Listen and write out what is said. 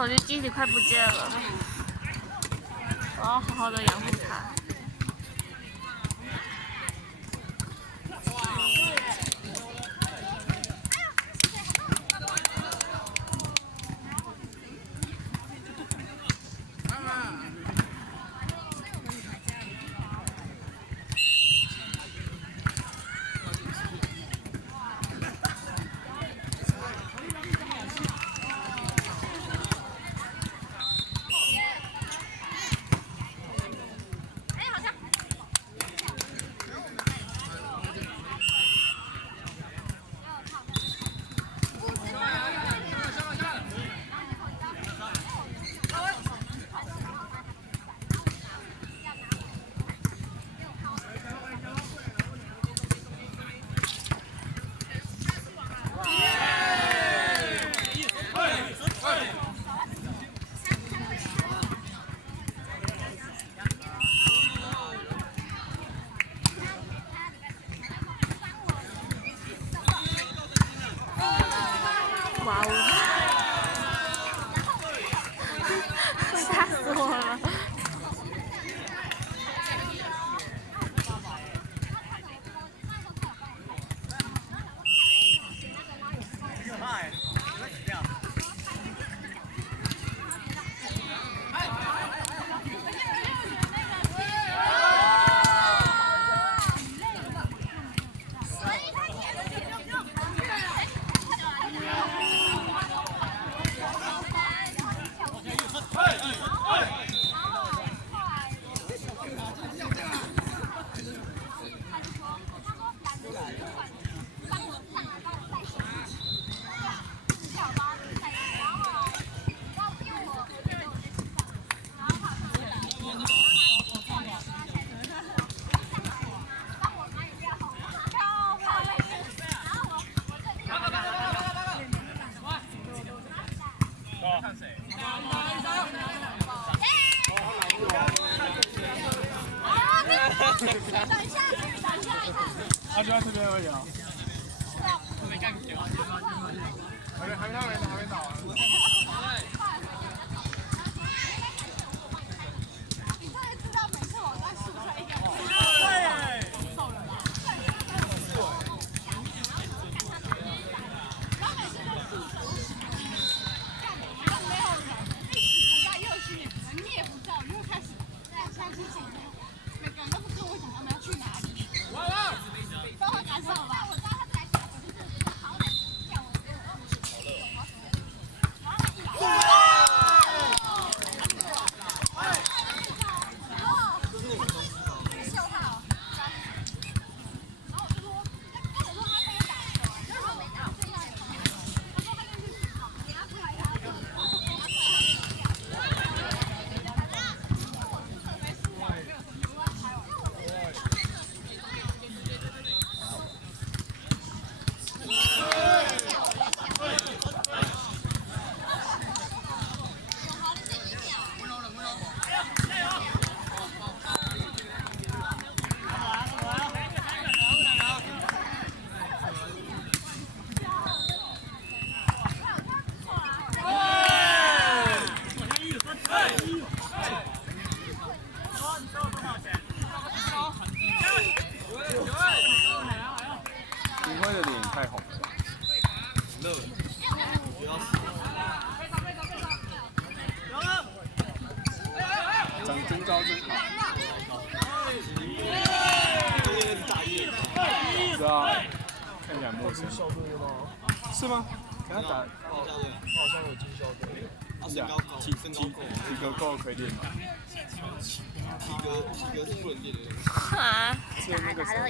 手机机体快不见了，我要好好的养护它。哇哦！吓死我了！他就在这边而已啊。没干久，还没到人，还没到啊。你终于知道每次我在输出一个走人吧。然后每次都输球，然后没有人，一直不在热区，人也不在，我就开始相信自己。每个人都不跟我讲他们要去哪里，都会感受吧。林辉的脸太红了，热，不要死。长真高真好。是啊，看起来陌生。是吗？给他打，好像有进校队。身高高，体格够可以练吗？体格是不能练的。啊！是那个谁。